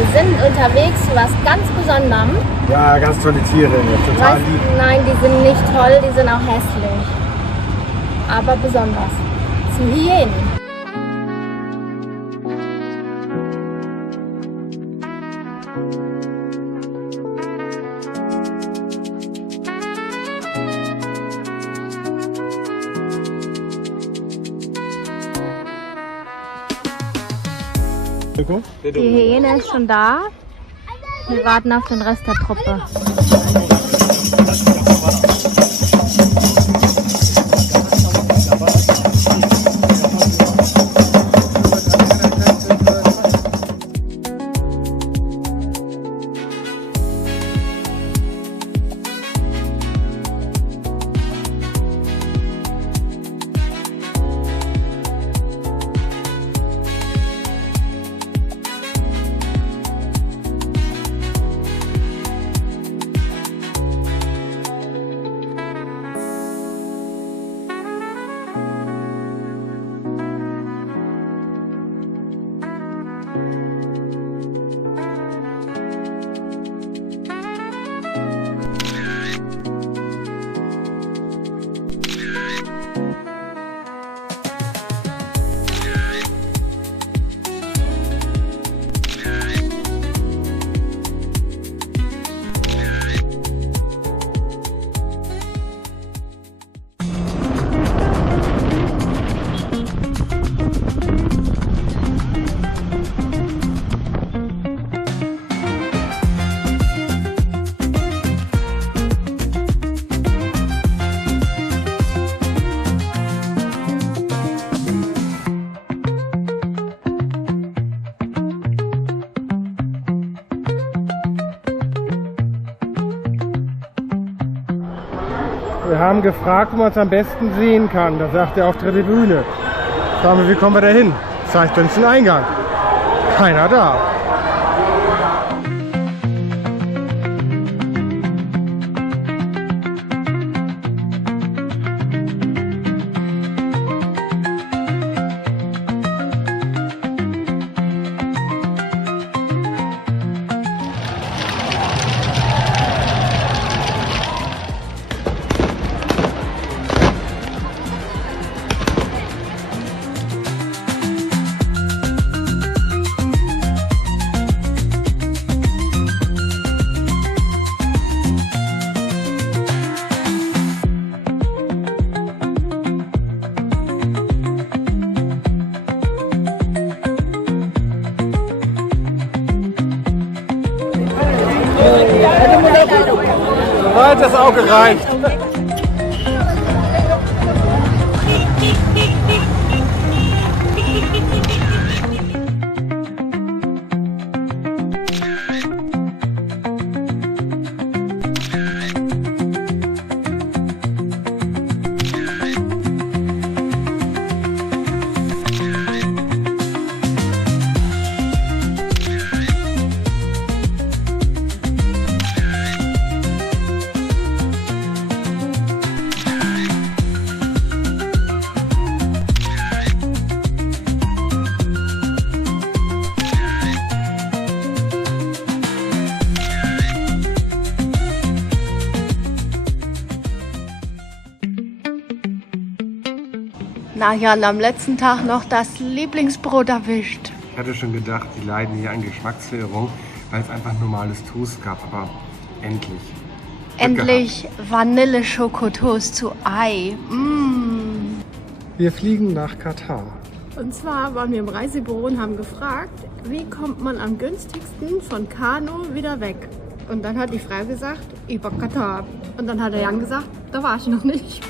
Wir sind unterwegs zu was ganz Besonderem. Ja, ganz tolle Tiere. Total lieb. Nein, die sind nicht toll, die sind auch hässlich. Aber besonders. Zu Hyänen. Die Hyäne ist schon da. Wir warten auf den Rest der Truppe. Wir haben gefragt, wo man es am besten sehen kann. Da sagt er auf der Tribüne. Fragen wir, wie kommen wir da hin? Zeigt uns den Eingang. Keiner da. Hat das auch gereicht. Na ja, und am letzten Tag noch das Lieblingsbrot erwischt. Ich hatte schon gedacht, die leiden hier an Geschmacksverirrung, weil es einfach normales Toast gab, aber endlich. Endlich Vanille-Schokotoast zu Ei. Wir fliegen nach Katar. Und zwar waren wir im Reisebüro und haben gefragt, wie kommt man am günstigsten von Kano wieder weg? Und dann hat die Frau gesagt, über Katar. Und dann hat der Jan gesagt, da war ich noch nicht.